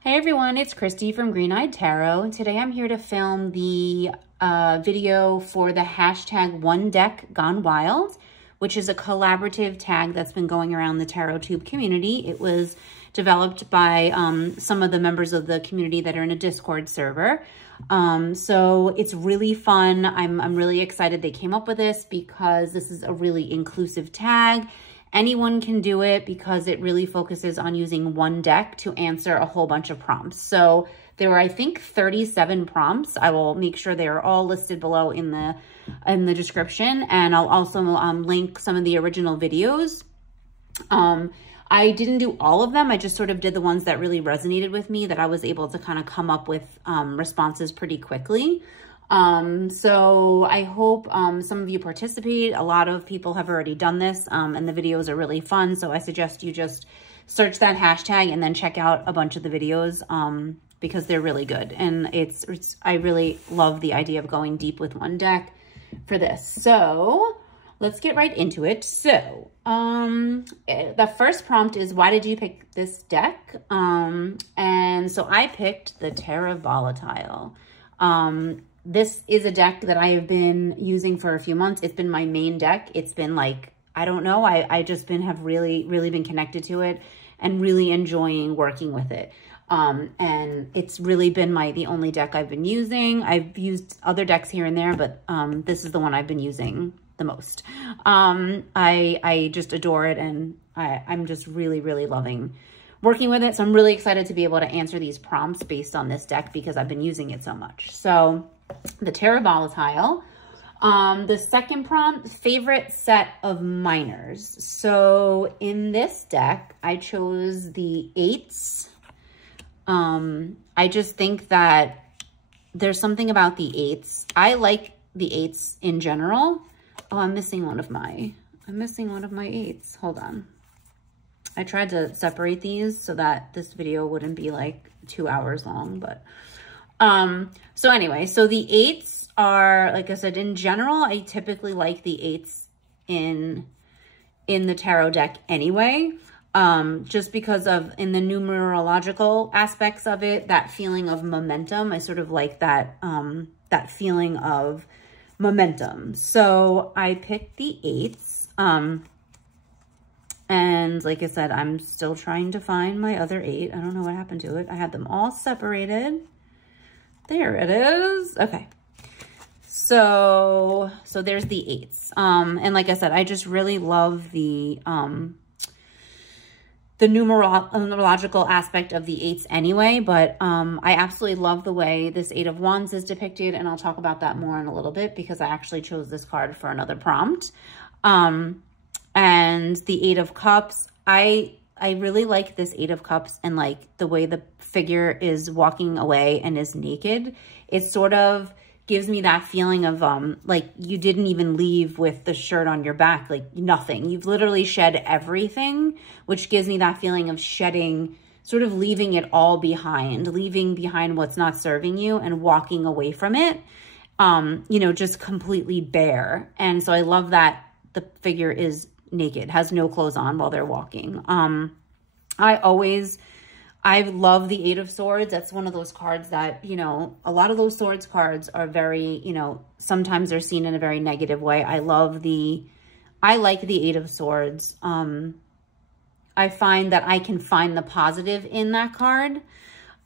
Hey everyone, it's Christy from Green Eyed Tarot. Today I'm here to film the video for the hashtag One Deck Gone Wild, which is a collaborative tag that's been going around the Tarot Tube community. It was developed by some of the members of the community that are in a Discord server. So it's really fun. I'm really excited they came up with this because this is a really inclusive tag. Anyone can do it because it really focuses on using one deck to answer a whole bunch of prompts. So there were, I think, 37 prompts. I will make sure they are all listed below in the description, and I'll also link some of the original videos. I didn't do all of them. I just sort of did the ones that really resonated with me, that I was able to kind of come up with responses pretty quickly. So I hope some of you participate. A lot of people have already done this, and the videos are really fun. So I suggest you just search that hashtag and then check out a bunch of the videos because they're really good. And I really love the idea of going deep with one deck for this. So let's get right into it. So the first prompt is, why did you pick this deck? And so I picked the Terra Volatile. This is a deck that I have been using for a few months. It's been my main deck. It's been like, I don't know, I just have really been connected to it and really enjoying working with it. And it's really been the only deck I've been using. I've used other decks here and there, but this is the one I've been using the most. I just adore it, and I'm just really loving working with it. So I'm really excited to be able to answer these prompts based on this deck because I've been using it so much. So the Terra Volatile. The second prompt, favorite set of minors. So in this deck, I chose the eights. I just think that there's something about the eights. I like the eights in general. Oh, I'm missing one of my eights. Hold on. I tried to separate these so that this video wouldn't be like 2 hours long, but so anyway, so the eights are, like I said, in general, I typically like the eights in the tarot deck anyway, just because of, in the numerological aspects of it, that feeling of momentum. I sort of like that, that feeling of momentum. So I picked the eights, and like I said, I'm still trying to find my other eight. I don't know what happened to it. I had them all separated. There it is. Okay. So there's the eights. And like I said, I just really love the numerological aspect of the eights anyway, but I absolutely love the way this Eight of Wands is depicted, and I'll talk about that more in a little bit because I actually chose this card for another prompt. And the Eight of Cups, I really like this Eight of Cups and like the way the figure is walking away and is naked. It sort of gives me that feeling of like you didn't even leave with the shirt on your back, like nothing. You've literally shed everything, which gives me that feeling of shedding, sort of leaving it all behind, leaving behind what's not serving you and walking away from it, you know, just completely bare. And so I love that the figure is naked, has no clothes on while they're walking. I love the Eight of Swords. That's one of those cards that, you know, a lot of those swords cards are very, you know, sometimes they're seen in a very negative way. I like the Eight of Swords. I find that I can find the positive in that card.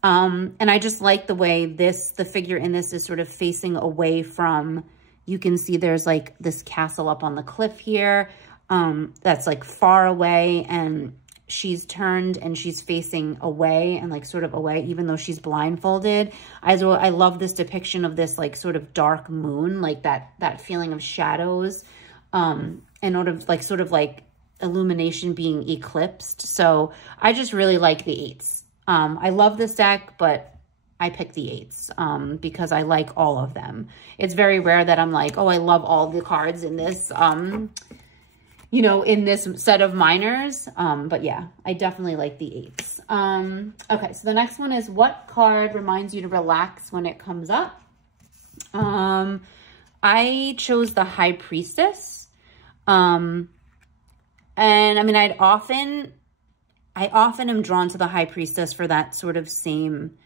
And I just like the way the figure in this is sort of facing away from, you can see there's like this castle up on the cliff here. That's like far away, and she's turned and she's facing away and like sort of away, even though she's blindfolded. I love this depiction of this like sort of dark moon, like that feeling of shadows, and sort of like illumination being eclipsed. So I just really like the eights. I love this deck, but I picked the eights because I like all of them. It's very rare that I'm like, oh, I love all the cards in this, you know, in this set of minors. But yeah, I definitely like the eights. Okay, so the next one is, what card reminds you to relax when it comes up? I chose the High Priestess. And I mean, I'd often I often am drawn to the High Priestess for that sort of same,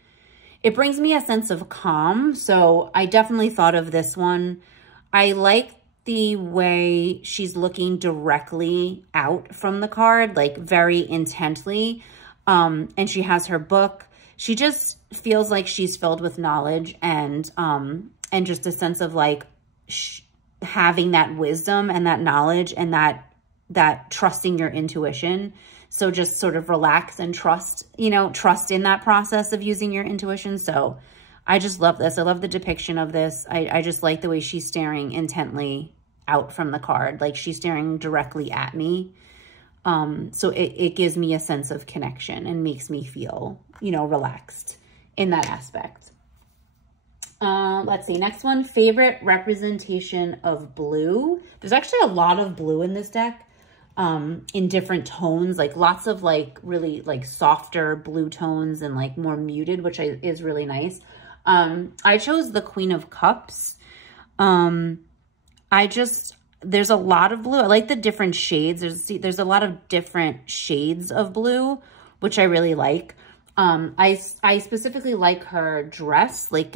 it brings me a sense of calm. So I definitely thought of this one. I like the way she's looking directly out from the card, like very intently. And she has her book. She just feels like she's filled with knowledge and just a sense of like having that wisdom and that knowledge and that trusting your intuition. So just sort of relax and trust, you know, trust in that process of using your intuition. So I just love this. I love the depiction of this. I just like the way she's staring intently out from the card. Like she's staring directly at me. So it gives me a sense of connection and makes me feel, you know, relaxed in that aspect. Let's see. Next one, favorite representation of blue. There's actually a lot of blue in this deck. In different tones, like lots of like really like softer blue tones and like more muted, which is really nice. I chose the Queen of Cups. There's a lot of blue. I like the different shades. There's a lot of different shades of blue, which I really like. I specifically like her dress, like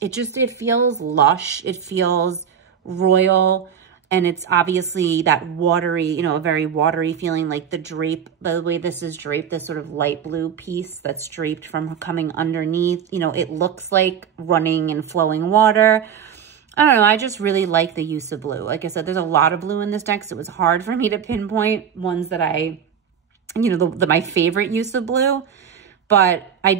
it feels lush. It feels royal. And it's obviously that watery, you know, a very watery feeling, like the way this is draped, this sort of light blue piece that's draped from coming underneath. You know, it looks like running and flowing water. I don't know. I just really like the use of blue. Like I said, there's a lot of blue in this deck, so it was hard for me to pinpoint ones that you know, my favorite use of blue. But I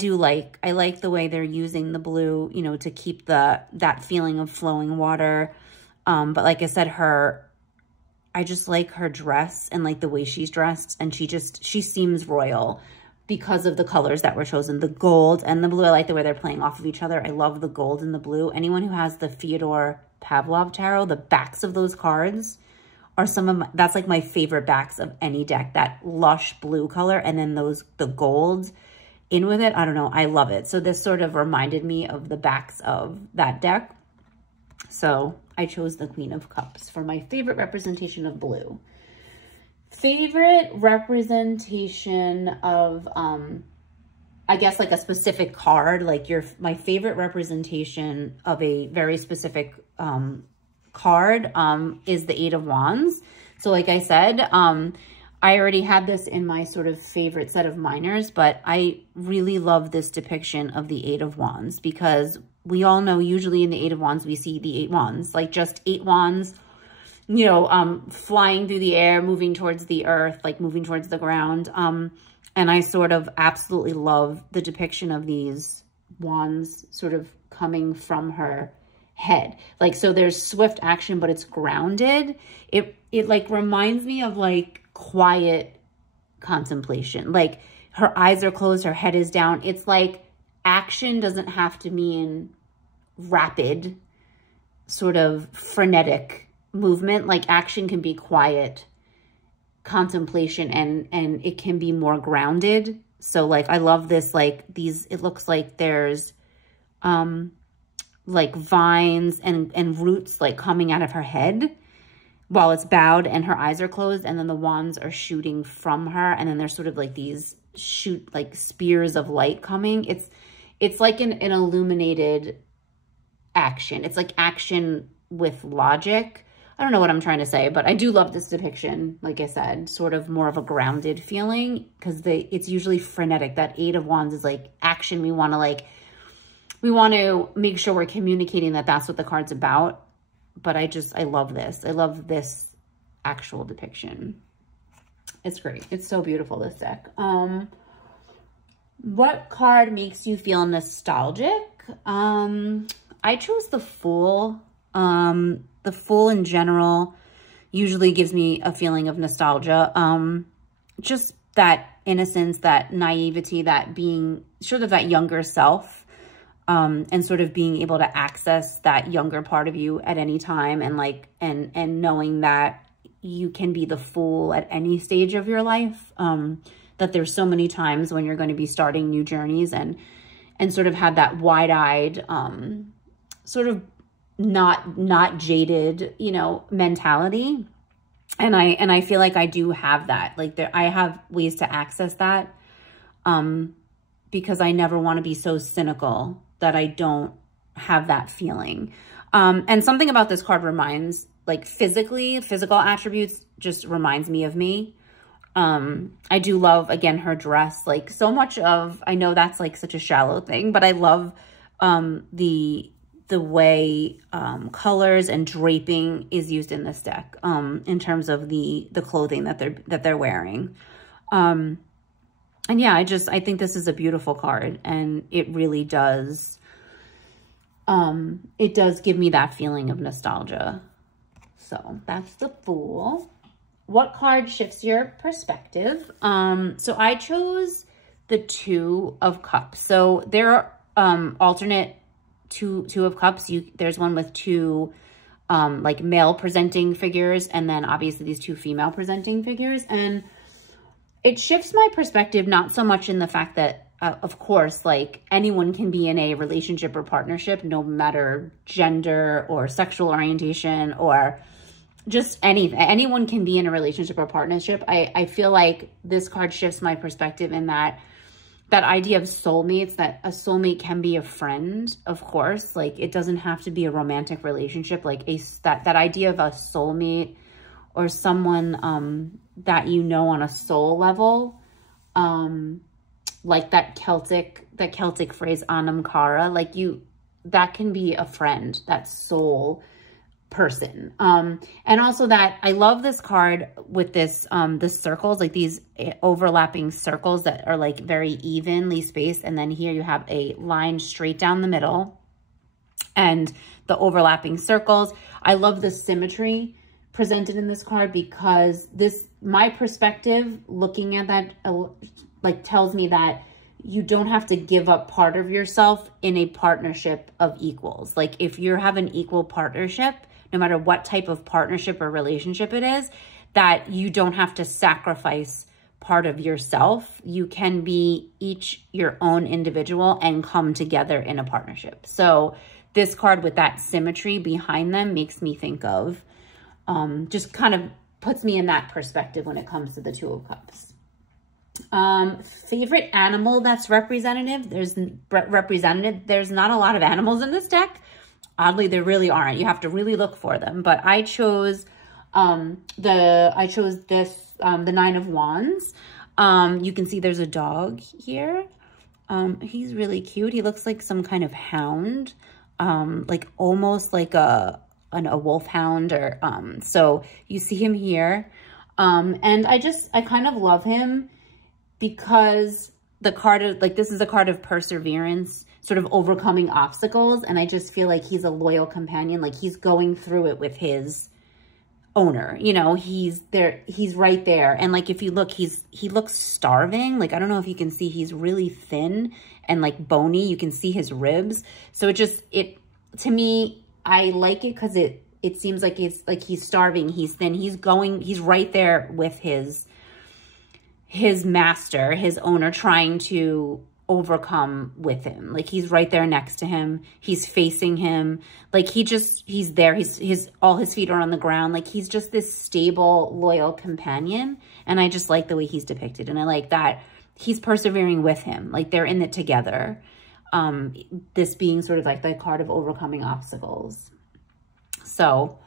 like the way they're using the blue, you know, to keep that feeling of flowing water. But like I said, I just like her dress and like the way she's dressed, and she seems royal because of the colors that were chosen, the gold and the blue. I like the way they're playing off of each other. I love the gold and the blue. Anyone who has the Fyodor Pavlov tarot, the backs of those cards are that's like my favorite backs of any deck, that lush blue color. And then the gold in with it. I don't know. I love it. So this sort of reminded me of the backs of that deck. So I chose the Queen of Cups for my favorite representation of blue. Favorite representation of, I guess like a specific card, like my favorite representation of a very specific card is the Eight of Wands. So like I said, I already had this in my sort of favorite set of minors, but I really love this depiction of the Eight of Wands because we all know usually in the Eight of Wands, we see the 8 wands, like just 8 wands, you know, flying through the air, moving towards the earth, like moving towards the ground. And I sort of absolutely love the depiction of these wands sort of coming from her head. Like, so there's swift action, but it's grounded. It like reminds me of like quiet contemplation. Like her eyes are closed, her head is down. It's like action doesn't have to mean rapid, sort of frenetic movement. Like action can be quiet contemplation and it can be more grounded. So like I love this, like it looks like there's like vines and roots like coming out of her head while it's bowed and her eyes are closed, and then the wands are shooting from her, and then there's sort of like these like spears of light coming. It's like an illuminated action. It's like action with logic. I don't know what I'm trying to say, but I do love this depiction. Like I said, sort of more of a grounded feeling because it's usually frenetic. That Eight of Wands is like action. We want to make sure we're communicating that that's what the card's about. But I love this. I love this actual depiction. It's great. It's so beautiful, this deck. What card makes you feel nostalgic? I chose the Fool. The Fool in general usually gives me a feeling of nostalgia. Just that innocence, that naivety, that being sort of that younger self, and sort of being able to access that younger part of you at any time, and like, and knowing that you can be the fool at any stage of your life. That there's so many times when you're going to be starting new journeys and sort of have that wide-eyed, sort of not jaded, you know, mentality. And I feel like I do have that. Like I have ways to access that, because I never want to be so cynical that I don't have that feeling. And something about this card reminds, like physical attributes just reminds me of me. I do love, again, her dress, like so much of, I know that's like such a shallow thing, but I love, the way, colors and draping is used in this deck, in terms of the clothing that they're wearing. And yeah, I think this is a beautiful card, and it really does, it does give me that feeling of nostalgia. So that's the Fool. What card shifts your perspective? So I chose the Two of Cups. So there are alternate two of Cups. There's one with two like male presenting figures, and then obviously these two female presenting figures. And it shifts my perspective, not so much in the fact that, of course, like anyone can be in a relationship or partnership, no matter gender or sexual orientation or just anything. Anyone can be in a relationship or partnership. I feel like this card shifts my perspective in that idea of soulmates, that a soulmate can be a friend, of course. Like it doesn't have to be a romantic relationship. Like that idea of a soulmate or someone that you know on a soul level, like that Celtic phrase Anam Cara, like that can be a friend, that soul person. And also that I love this card with this the circles, like these overlapping circles that are like very evenly spaced, and then here you have a line straight down the middle and the overlapping circles. I love the symmetry presented in this card, because my perspective looking at that like tells me that you don't have to give up part of yourself in a partnership of equals. Like if you have an equal partnership, no matter what type of partnership or relationship it is, that you don't have to sacrifice part of yourself. You can be each your own individual and come together in a partnership. So this card with that symmetry behind them makes me think of, just kind of puts me in that perspective when it comes to the Two of Cups. Favorite animal that's representative? There's not a lot of animals in this deck. Oddly, there really aren't. You have to really look for them. But I chose the Nine of Wands. You can see there's a dog here. He's really cute. He looks like some kind of hound, like almost like a wolfhound, or so you see him here. And I kind of love him because the card of, like, this is a card of perseverance, sort of overcoming obstacles. And I just feel like he's a loyal companion. Like he's going through it with his owner, you know, he's there, he's right there. And like, if you look, he looks starving. Like, I don't know if you can see, he's really thin and like bony. You can see his ribs. So to me, I like it because it seems like he's starving, he's thin, he's right there with his master, his owner, trying to overcome with him. Like he's right there next to him. He's facing him. Like he's there. All his feet are on the ground. Like he's just this stable, loyal companion. And I just like the way he's depicted. And I like that he's persevering with him. Like they're in it together. This being sort of like the card of overcoming obstacles. So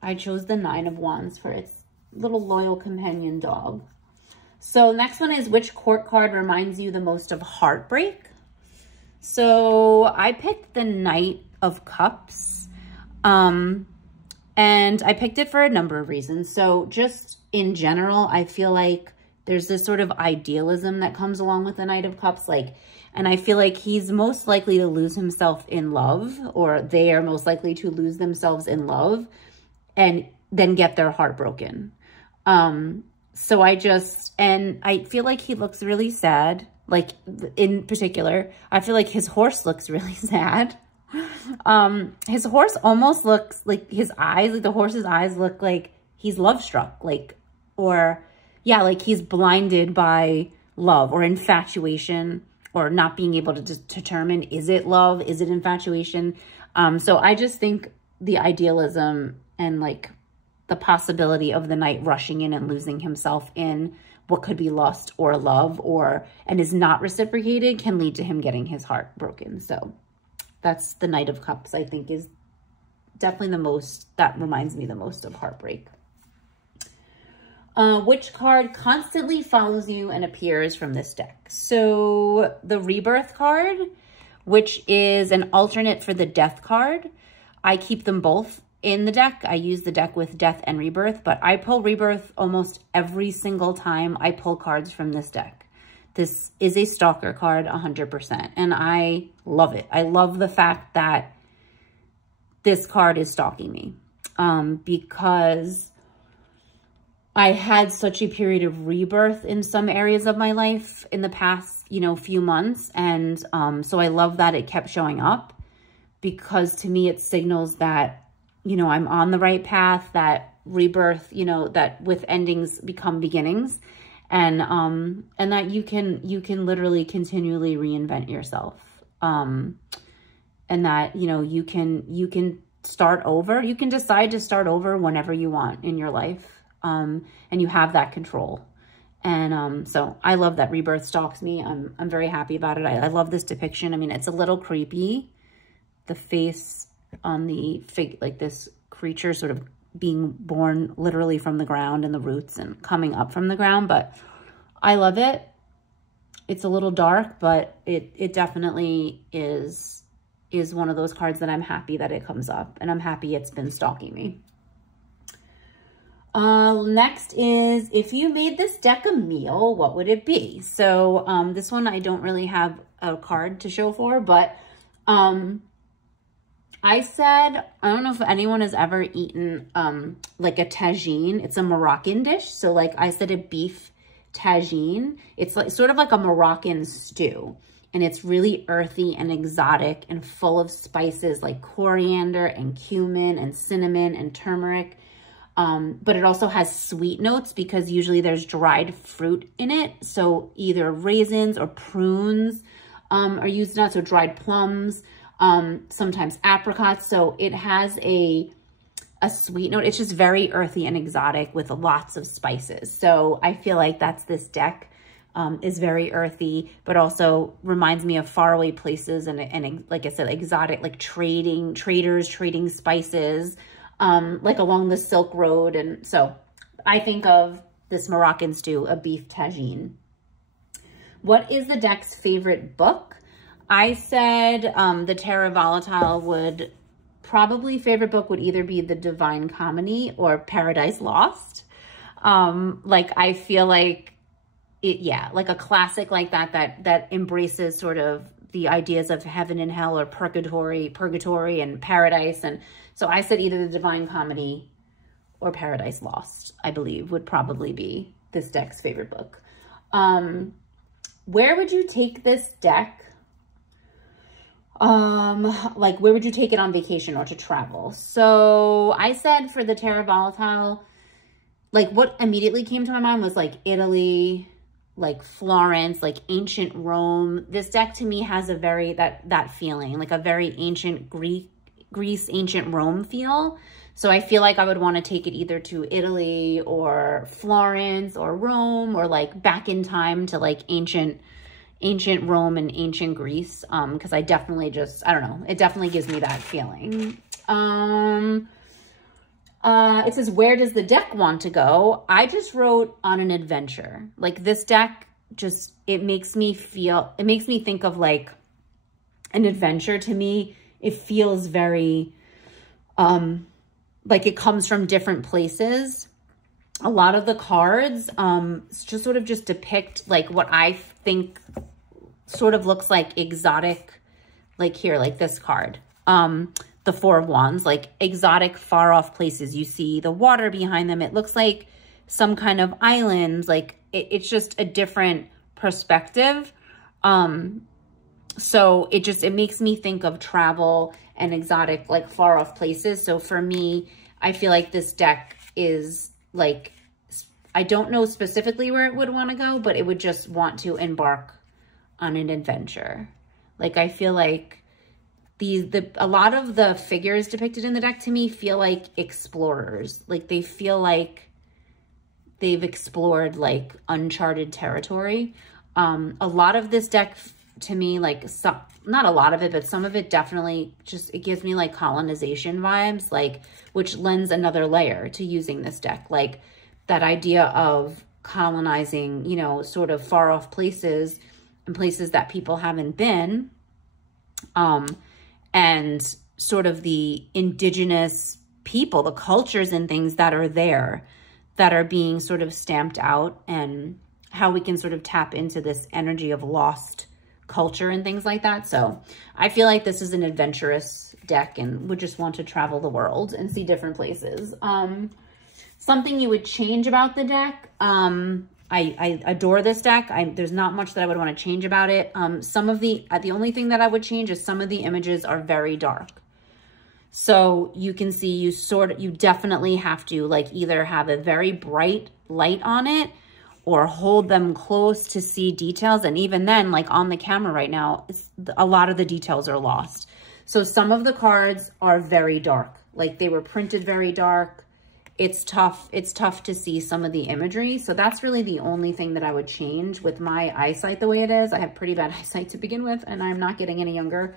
I chose the Nine of Wands for its little loyal companion dog. So next one is, which court card reminds you the most of heartbreak? So I picked the Knight of Cups. And I picked it for a number of reasons. So just in general, I feel like there's this sort of idealism that comes along with the Knight of Cups. And I feel like he's most likely to lose himself in love, or they are most likely to lose themselves in love and then get their heart broken. So I feel like he looks really sad. Like in particular, I feel like his horse looks really sad. His horse almost looks like his eyes, like the horse's eyes look like he's love struck, like he's blinded by love or infatuation, or not being able to determine, is it love? Is it infatuation? So I just think the idealism and like the possibility of the knight rushing in and losing himself in what could be lust or love, and is not reciprocated, can lead to him getting his heart broken. So that's the Knight of Cups, I think, is definitely the most, that reminds me the most of heartbreak. Which card constantly follows you and appears from this deck? So the Rebirth card, which is an alternate for the Death card. I keep them both in the deck. I use the deck with Death and Rebirth, but I pull Rebirth almost every single time I pull cards from this deck. This is a stalker card, 100%, and I love it. I love the fact that this card is stalking me, because I had such a period of rebirth in some areas of my life in the past, few months. And so I love that it kept showing up, because to me, it signals that, I'm on the right path, that rebirth, that with endings become beginnings, and that you can literally continually reinvent yourself. And that, you can start over. You can decide to start over whenever you want in your life. And you have that control. And so I love that Rebirth stalks me. I'm very happy about it. I love this depiction. I mean, it's a little creepy. The face on the like this creature sort of being born literally from the ground and the roots and coming up from the ground, but I love it. It's a little dark, but it definitely is one of those cards that I'm happy that it comes up, and I'm happy it's been stalking me. Next is, if you made this deck a meal, what would it be? So this one I don't really have a card to show for, but I said, I don't know if anyone has ever eaten like a tagine. It's a Moroccan dish. So like I said, a beef tagine. It's like sort of like a Moroccan stew. And it's really earthy and exotic and full of spices like coriander and cumin and cinnamon and turmeric. But it also has sweet notes, because usually there's dried fruit in it. So either raisins or prunes are used in that, so dried plums. Sometimes apricots. So it has a sweet note. It's just very earthy and exotic with lots of spices. So I feel like that's this deck, is very earthy, but also reminds me of faraway places and like I said, exotic, like traders trading spices, like along the Silk Road. And so I think of this Moroccan stew, a beef tagine. What is the deck's favorite book? I said the Terra Volatile would probably, favorite book would either be The Divine Comedy or Paradise Lost. Like I feel like it, yeah, like a classic like that embraces sort of the ideas of heaven and hell, or purgatory and paradise. And so I said either The Divine Comedy or Paradise Lost, I believe, would probably be this deck's favorite book. Where would you take this deck? Like where would you take it on vacation or to travel? So I said for the Terra Volatile, like what immediately came to my mind was like Italy, like Florence, like ancient Rome. This deck to me has a very, that feeling, like a very ancient Greece, ancient Rome feel. So I feel like I would want to take it either to Italy or Florence or Rome, or like back in time to like ancient Rome and ancient Greece, because I definitely just, I don't know, it definitely gives me that feeling. It says, where does the deck want to go? I just wrote on an adventure. Like this deck just, it makes me think of like an adventure. To me, it feels very, like it comes from different places. A lot of the cards, just sort of just depict like what I think sort of looks like exotic, like here, like this card, the Four of Wands, like exotic far off places. You see the water behind them. It looks like some kind of island, like it's just a different perspective. So it makes me think of travel and exotic, like far off places. So for me, I feel like this deck is like, I don't know specifically where it would want to go, but it would just want to embark on an adventure. Like, I feel like a lot of the figures depicted in the deck to me feel like explorers. Like they feel like they've explored like uncharted territory. A lot of this deck to me, like not a lot of it, but some of it definitely just, it gives me like colonization vibes, like, which lends another layer to using this deck. Like that idea of colonizing, you know, sort of far off places and places that people haven't been. And sort of the indigenous people, the cultures and things that are there that are being sort of stamped out, and how we can sort of tap into this energy of lost culture and things like that. So I feel like this is an adventurous deck and would just want to travel the world and see different places. Something you would change about the deck. I adore this deck. There's not much that I would want to change about it. Some of the only thing that I would change is some of the images are very dark. So you can see you definitely have to like either have a very bright light on it or hold them close to see details. And even then, like on the camera right now, a lot of the details are lost. So some of the cards are very dark. Like they were printed very dark. It's tough to see some of the imagery. So that's really the only thing that I would change with my eyesight the way it is. I have pretty bad eyesight to begin with, and I'm not getting any younger.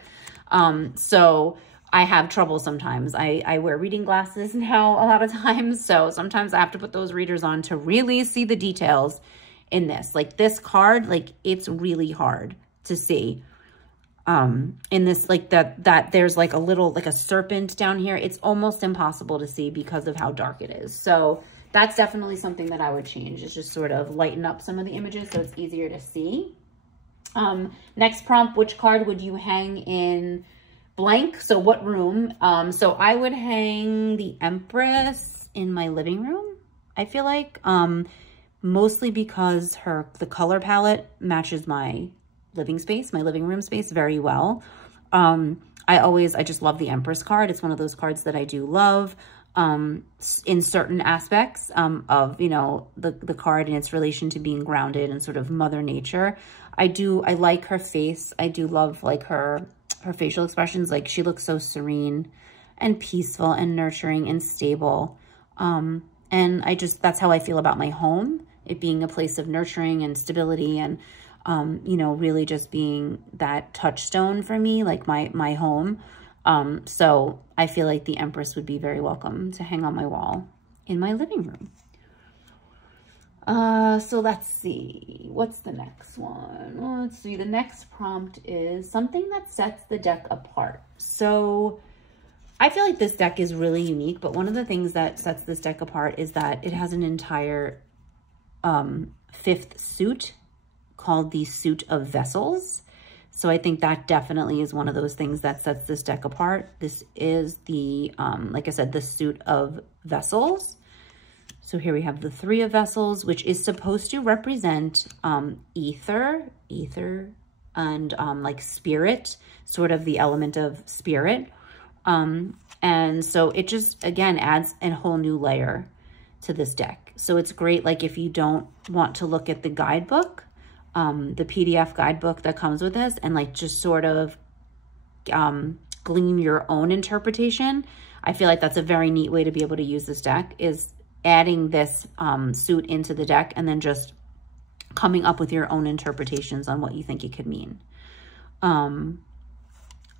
So I have trouble sometimes. I wear reading glasses now a lot of times. So sometimes I have to put those readers on to really see the details in this. Like this card, like it's really hard to see. In this, like that there's like a little, like a serpent down here. It's almost impossible to see because of how dark it is. So that's definitely something that I would change, is just sort of lighten up some of the images so it's easier to see. Next prompt, which card would you hang in blank? So what room? So I would hang the Empress in my living room, I feel like, mostly because the color palette matches my living room space very well. I just love the Empress card. It's one of those cards that I do love in certain aspects of, you know, the card and its relation to being grounded and sort of Mother Nature. I like her face. I do love like her facial expressions. Like she looks so serene and peaceful and nurturing and stable. And that's how I feel about my home, it being a place of nurturing and stability and you know, really just being that touchstone for me, like my home. So I feel like the Empress would be very welcome to hang on my wall in my living room. So let's see, what's the next one? Well, let's see, the next prompt is something that sets the deck apart. So I feel like this deck is really unique, but one of the things that sets this deck apart is that it has an entire fifth suit called the Suit of Vessels. So I think that definitely is one of those things that sets this deck apart. This is the, like I said, the Suit of Vessels. So here we have the Three of Vessels, which is supposed to represent ether, and like spirit, sort of the element of spirit. And so it just, again, adds a whole new layer to this deck. So it's great, like if you don't want to look at the guidebook, the PDF guidebook that comes with this, and like just sort of glean your own interpretation. I feel like that's a very neat way to be able to use this deck, is adding this suit into the deck and then just coming up with your own interpretations on what you think it could mean.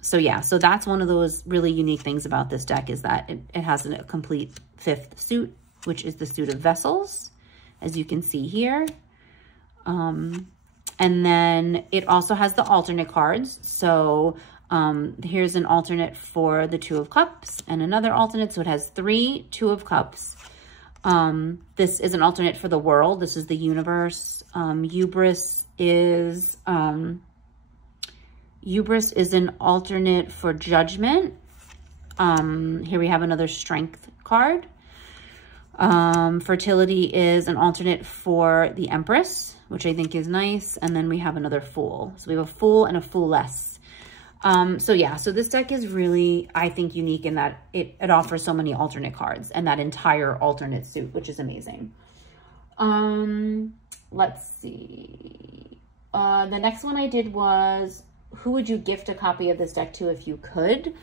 So yeah, so that's one of those really unique things about this deck, is that it has a complete fifth suit, which is the Suit of Vessels, as you can see here. And then it also has the alternate cards. So here's an alternate for the Two of Cups and another alternate. So it has 3 Two of Cups. This is an alternate for the world. This is the universe. Hubris is an alternate for Judgment. Here we have another Strength card. Fertility is an alternate for the Empress, which I think is nice. And then we have another Fool. So we have a Fool and a Fooless. So yeah, so this deck is really, I think, unique in that it offers so many alternate cards and that entire alternate suit, which is amazing. Let's see. The next one I did was, who would you gift a copy of this deck to if you could?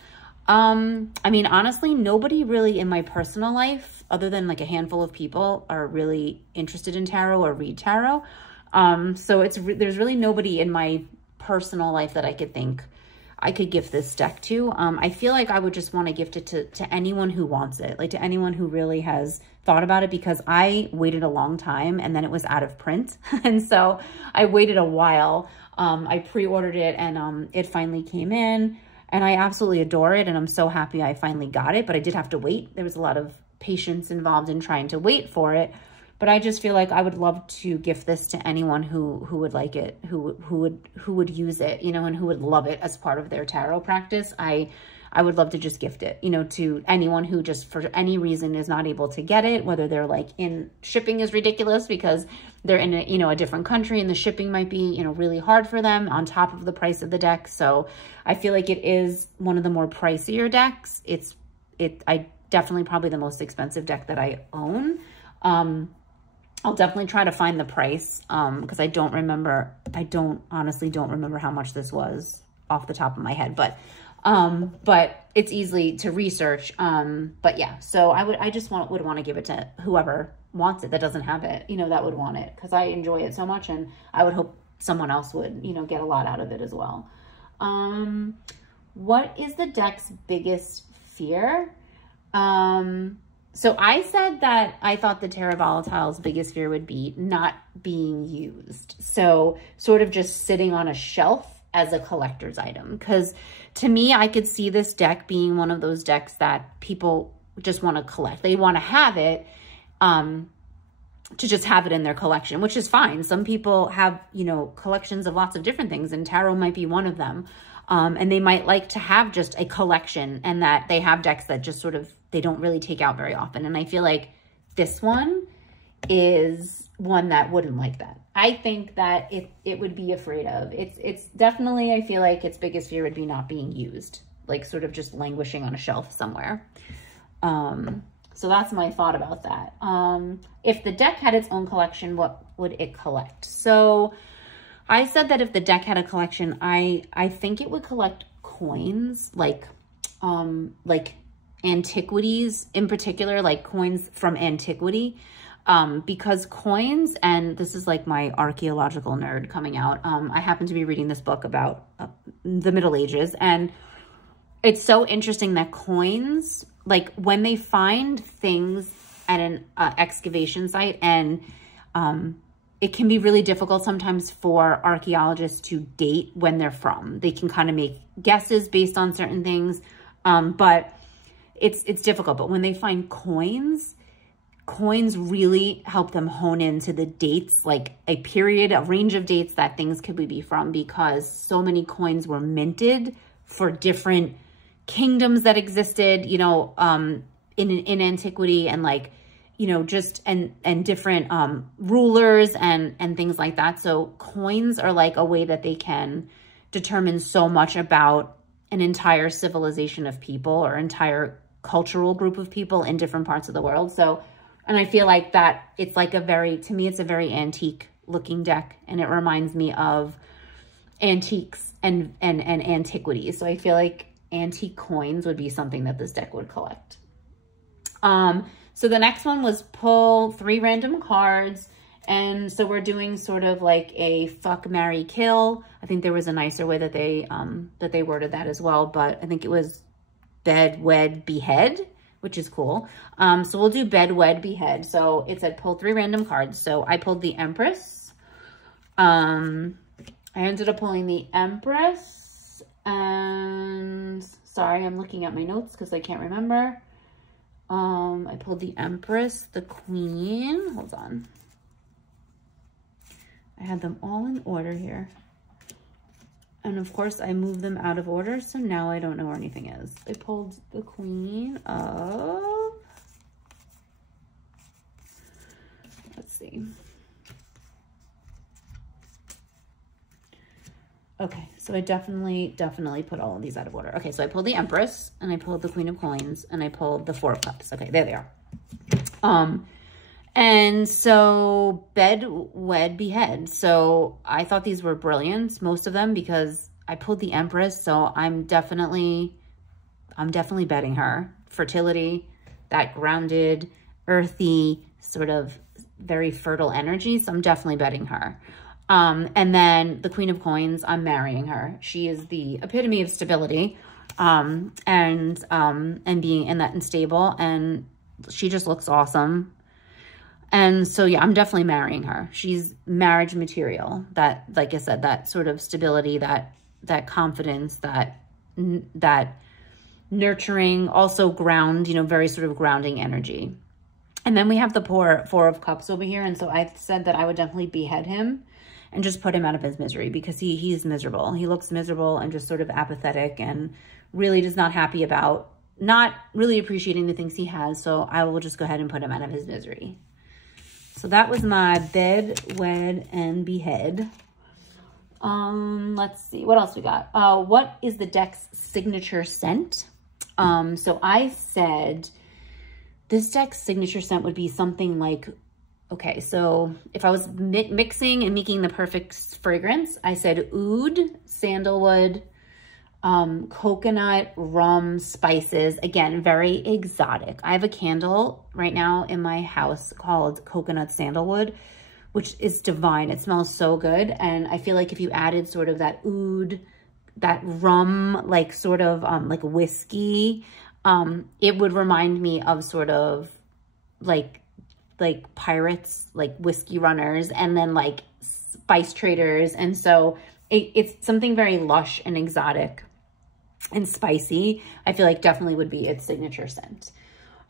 I mean, honestly, nobody really in my personal life, other than like a handful of people, are really interested in tarot or read tarot. So there's really nobody in my personal life that I could think I could gift this deck to. I feel like I would just want to gift it to anyone who wants it, like to anyone who really has thought about it, because I waited a long time and then it was out of print. And so I waited a while. I pre-ordered it and it finally came in and I absolutely adore it. And I'm so happy I finally got it, but I did have to wait. There was a lot of patience involved in trying to wait for it. But I just feel like I would love to gift this to anyone who would like it, who would use it, you know, and who would love it as part of their tarot practice. I would love to just gift it, you know, to anyone who just for any reason is not able to get it, whether they're like shipping is ridiculous because they're in a, you know, a different country and the shipping might be, you know, really hard for them on top of the price of the deck. So I feel like it is one of the more pricier decks. I definitely probably the most expensive deck that I own. I'll definitely try to find the price because I honestly don't remember how much this was off the top of my head, but it's easily to research. But yeah, so I just would want to give it to whoever wants it that doesn't have it, you know, that would want it, because I enjoy it so much and I would hope someone else would, you know, get a lot out of it as well. What is the deck's biggest fear? So I said that I thought the Terra Volatile's biggest fear would be not being used. So sort of just sitting on a shelf as a collector's item. Because to me, I could see this deck being one of those decks that people just want to collect. They want to have it to just have it in their collection, which is fine. Some people have, you know, collections of lots of different things, and tarot might be one of them. And they might like to have just a collection, and that they have decks that just sort of, they don't really take out very often. And I feel like this one is one that wouldn't like that. I think that it would be afraid of. It's definitely, I feel like its biggest fear would be not being used, like sort of just languishing on a shelf somewhere. So that's my thought about that. If the deck had its own collection, what would it collect? So I said that if the deck had a collection, I think it would collect coins, like antiquities in particular, like coins from antiquity, because coins, and this is like my archaeological nerd coming out. I happen to be reading this book about the Middle Ages, and it's so interesting that coins, like when they find things at an excavation site, and it can be really difficult sometimes for archaeologists to date when they're from. They can kind of make guesses based on certain things, but it's difficult. But when they find coins really help them hone into the dates, like a range of dates that things could be from, because so many coins were minted for different kingdoms that existed, you know, in antiquity, and like, you know, just, and different rulers and things like that. So coins are like a way that they can determine so much about an entire civilization of people or entire cultural group of people in different parts of the world. So, and I feel like that it's like to me, it's a very antique looking deck, and it reminds me of antiques and antiquities. So I feel like antique coins would be something that this deck would collect. So the next one was pull 3 random cards. And so we're doing sort of like a fuck, marry, kill. I think there was a nicer way that they worded that as well, but I think it was bed, wed, behead, which is cool. So we'll do bed, wed, behead. So it said pull 3 random cards. So I pulled the Empress. I ended up pulling the Empress, and sorry, I'm looking at my notes because I can't remember. I pulled the Empress, the Queen. Hold on. I had them all in order here. And of course, I moved them out of order, so now I don't know where anything is. I pulled the Queen of... Let's see. Okay, so I definitely put all of these out of order. Okay, so I pulled the Empress, and I pulled the Queen of Coins, and I pulled the 4 of Cups. Okay, there they are. And so bed, wed, behead. So I thought these were brilliant, most of them, because I pulled the Empress, so I'm definitely betting her. Fertility, that grounded, earthy, sort of very fertile energy. So I'm definitely betting her. And then the Queen of Coins, I'm marrying her. She is the epitome of stability, and being in that unstable, and she just looks awesome. And so, yeah, I'm definitely marrying her. She's marriage material. That, like I said, that sort of stability, that confidence, that nurturing, also ground, you know, very sort of grounding energy. And then we have the Four of Cups over here. And so I said that I would definitely behead him and just put him out of his misery, because he's miserable. He looks miserable and just sort of apathetic and really just not happy about, not really appreciating the things he has. So I will just go ahead and put him out of his misery. So that was my bed, wed, and behead. Let's see, what else we got? What is the deck's signature scent? So I said this deck's signature scent would be something like, okay, so if I was mixing and making the perfect fragrance, I said oud, sandalwood, coconut, rum, spices. Again, very exotic. I have a candle right now in my house called Coconut Sandalwood, which is divine. It smells so good. And I feel like if you added sort of that oud, that rum, like sort of like whiskey, it would remind me of sort of like pirates, like whiskey runners, and then like spice traders. And so it's something very lush and exotic and spicy. I feel like definitely would be its signature scent.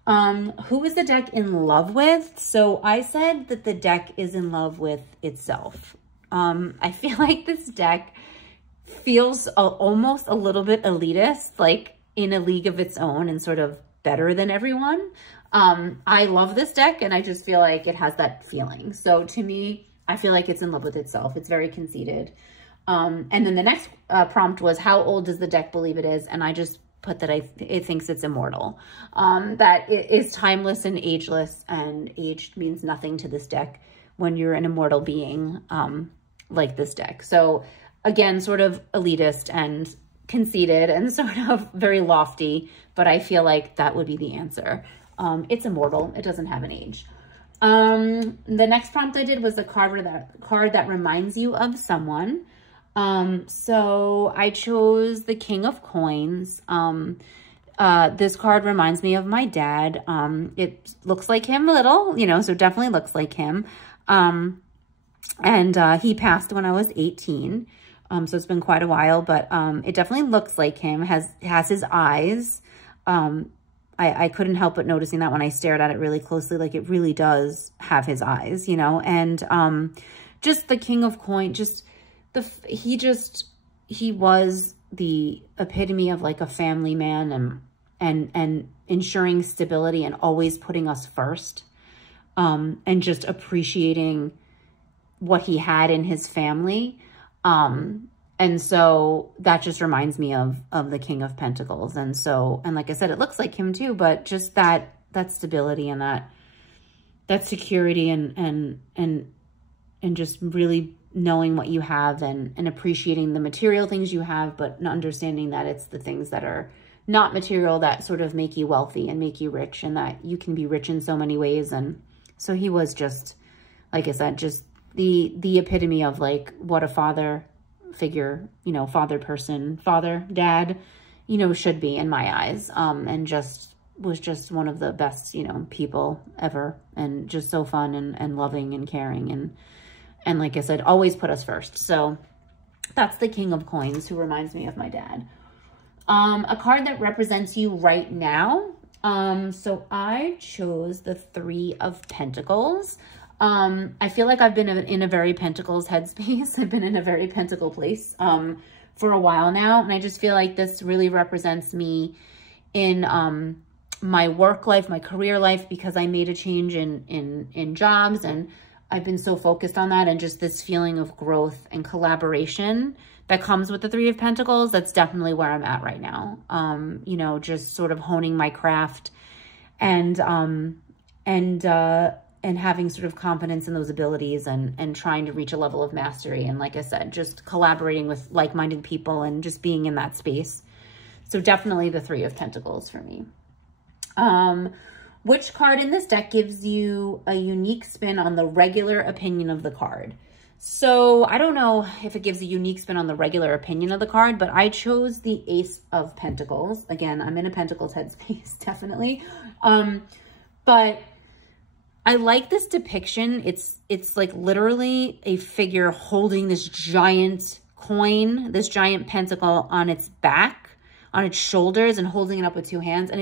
Who is the deck in love with? So I said that the deck is in love with itself. I feel like this deck feels almost a little bit elitist, like in a league of its own and sort of better than everyone. I love this deck, and I just feel like it has that feeling. So to me, I feel like it's in love with itself. It's very conceited. And then the next prompt was, how old does the deck believe it is? And I just put that it thinks it's immortal, that it is timeless and ageless, and age means nothing to this deck when you're an immortal being like this deck. So again, sort of elitist and conceited and sort of very lofty, but I feel like that would be the answer. It's immortal. It doesn't have an age. The next prompt I did was a card that reminds you of someone. So I chose the King of Coins. This card reminds me of my dad. It looks like him a little, you know, so definitely looks like him. And he passed when I was 18. So it's been quite a while, but it definitely looks like him, has his eyes. I couldn't help but noticing that when I stared at it really closely, like it really does have his eyes, you know. And just the King of Coins, just he was the epitome of like a family man, and ensuring stability and always putting us first, and just appreciating what he had in his family. And so that just reminds me of the King of Pentacles. And so, and like I said, it looks like him too, but just that stability and that security and just really knowing what you have and appreciating the material things you have, but understanding that it's the things that are not material that sort of make you wealthy and make you rich, and that you can be rich in so many ways. And so he was just, like I said, just the epitome of like what a father figure, you know, dad, you know, should be in my eyes. And just was just one of the best, you know, people ever, and just so fun and loving and caring. And like I said, always put us first. So that's the King of Coins, who reminds me of my dad. A card that represents you right now. So I chose the Three of Pentacles. I feel like I've been in a very Pentacles headspace. I've been in a very Pentacle place for a while now. And I just feel like this really represents me in my work life, my career life, because I made a change in jobs, and I've been so focused on that, and just this feeling of growth and collaboration that comes with the Three of Pentacles. That's definitely where I'm at right now. You know, just sort of honing my craft and and having sort of confidence in those abilities and trying to reach a level of mastery. And like I said, just collaborating with like-minded people and just being in that space. So definitely the Three of Pentacles for me. Which card in this deck gives you a unique spin on the regular opinion of the card? So I don't know if it gives a unique spin on the regular opinion of the card, but I chose the Ace of Pentacles. Again, I'm in a Pentacles headspace, definitely. But I like this depiction. It's like literally a figure holding this giant coin, this giant pentacle on its back, on its shoulders, and holding it up with two hands. And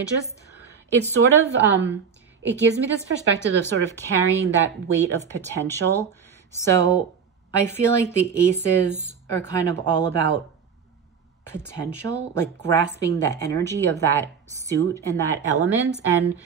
it's sort of, it gives me this perspective of sort of carrying that weight of potential. So I feel like the aces are kind of all about potential, like grasping the energy of that suit and that element. And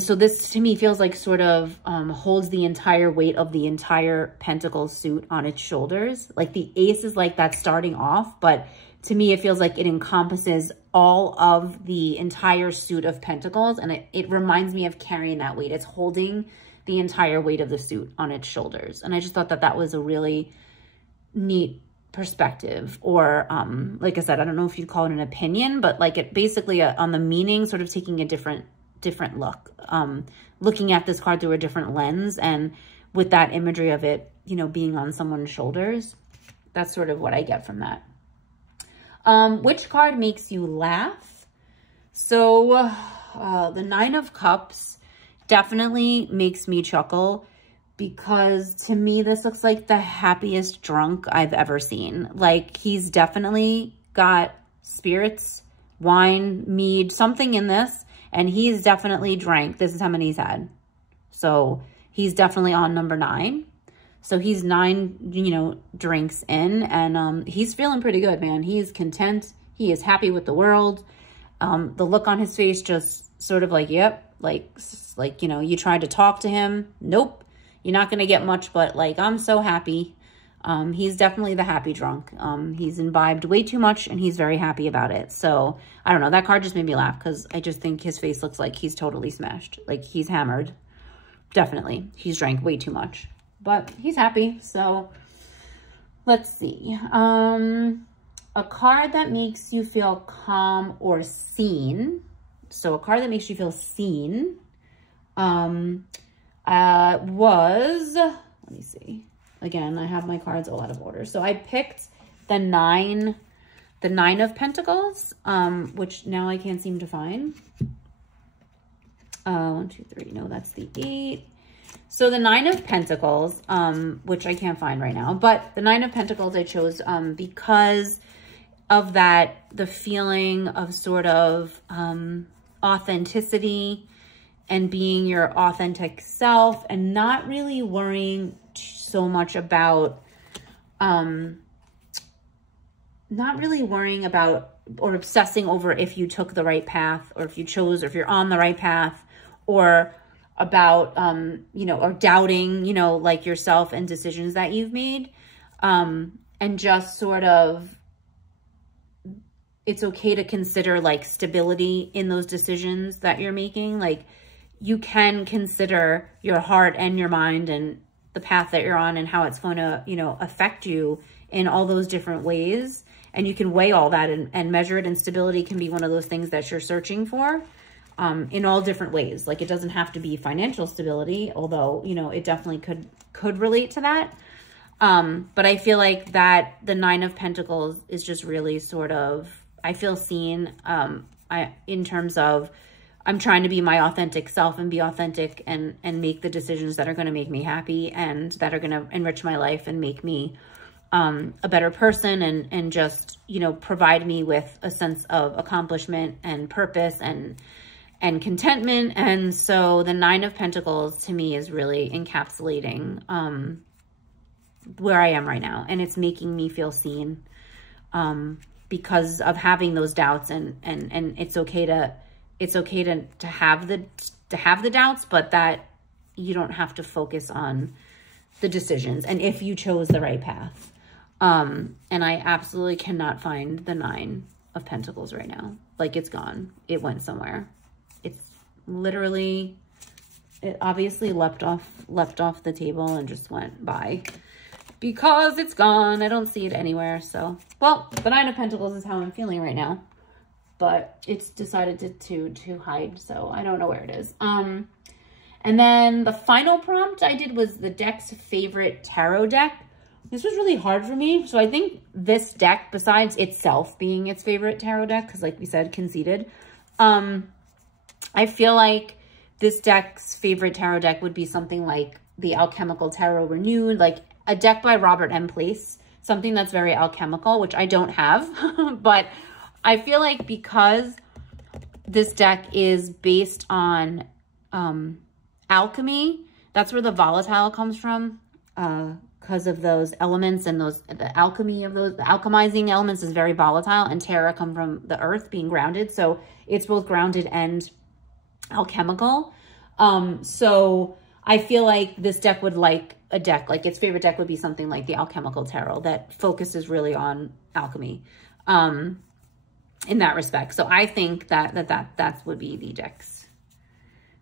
so this to me feels like sort of holds the entire weight of the entire pentacle suit on its shoulders. Like the ace is like that starting off, but to me, it feels like it encompasses all of the entire suit of pentacles. And it reminds me of carrying that weight. It's holding the entire weight of the suit on its shoulders. And I just thought that that was a really neat perspective, or like I said, I don't know if you'd call it an opinion, but like it basically on the meaning, sort of taking a different look, looking at this card through a different lens, and with that imagery of it, you know, being on someone's shoulders. That's sort of what I get from that. Which card makes you laugh? So the Nine of Cups definitely makes me chuckle, because to me, this looks like the happiest drunk I've ever seen. Like he's definitely got spirits, wine, mead, something in this, and he's definitely drank. This is how many he's had. So he's definitely on number 9. So he's 9, you know, drinks in, and he's feeling pretty good, man. He is content. He is happy with the world. The look on his face just sort of like, yep, like, you know, you tried to talk to him. Nope, you're not going to get much, but like, I'm so happy. He's definitely the happy drunk. He's imbibed way too much, and he's very happy about it. So I don't know. That card just made me laugh, because I just think his face looks like he's totally smashed. Like he's hammered. Definitely. He's drank way too much, but he's happy. So let's see. A card that makes you feel calm or seen. So a card that makes you feel seen was, let me see. Again, I have my cards all out of order. So I picked the Nine of Pentacles, which now I can't seem to find. 1, 2, 3. No, that's the 8. So the Nine of Pentacles, which I can't find right now, but the Nine of Pentacles I chose because of that, the feeling of sort of authenticity and being your authentic self, and not really worrying so much about, or obsessing over if you took the right path, or if you chose, or if you're on the right path, or about, you know, or doubting, you know, like yourself and decisions that you've made. And just sort of, it's okay to consider like stability in those decisions that you're making. Like you can consider your heart and your mind and the path that you're on and how it's going to, you know, affect you in all those different ways. And you can weigh all that and measure it. And stability can be one of those things that you're searching for in all different ways. Like it doesn't have to be financial stability, although, you know, it definitely could relate to that. But I feel like that the Nine of Pentacles is just really sort of, I feel seen in terms of I'm trying to be my authentic self and be authentic and make the decisions that are going to make me happy and that are going to enrich my life and make me a better person and just, you know, provide me with a sense of accomplishment and purpose and contentment. And so the Nine of Pentacles to me is really encapsulating where I am right now. And it's making me feel seen because of having those doubts, and it's okay to have the doubts, but that you don't have to focus on the decisions and if you chose the right path. And I absolutely cannot find the Nine of Pentacles right now. Like it's gone. It went somewhere. It's literally it obviously leapt off the table and just went by because it's gone. I don't see it anywhere. So, well, the Nine of Pentacles is how I'm feeling right now, but it's decided to hide. So I don't know where it is. And then the final prompt I did was the deck's favorite tarot deck. This was really hard for me. So I think this deck, besides itself being its favorite tarot deck, because like we said, conceded, I feel like this deck's favorite tarot deck would be something like the Alchemical Tarot Renewed, like a deck by Robert M. Place, something that's very alchemical, which I don't have. But I feel like because this deck is based on alchemy, that's where the volatile comes from, because of those elements and the alchemy of those, the alchemizing elements is very volatile, and Terra come from the earth being grounded. So it's both grounded and alchemical. So I feel like this deck would like a deck, like its favorite deck would be something like the Alchemical Tarot that focuses really on alchemy, in that respect. So I think that would be the deck's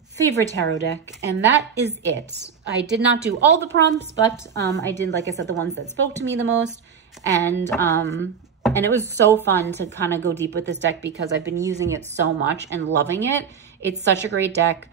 favorite tarot deck. And that is it. I did not do all the prompts, but I did, like I said, the ones that spoke to me the most. And it was so fun to kind of go deep with this deck because I've been using it so much and loving it. It's such a great deck.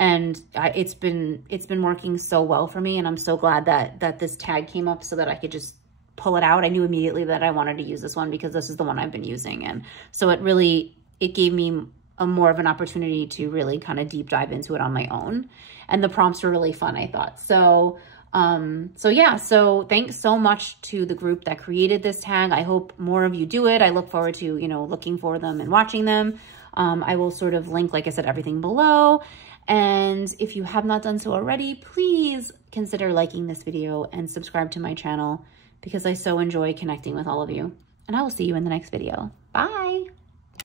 And it's been working so well for me. And I'm so glad that this tag came up so that I could just pull it out. I knew immediately that I wanted to use this one because this is the one I've been using. And so it gave me more of an opportunity to really kind of deep dive into it on my own. And the prompts were really fun, I thought. So yeah, so thanks so much to the group that created this tag. I hope more of you do it. I look forward to, looking for them and watching them. I will sort of link, like I said, everything below. And if you have not done so already, please consider liking this video and subscribe to my channel because I so enjoy connecting with all of you. And I will see you in the next video. Bye.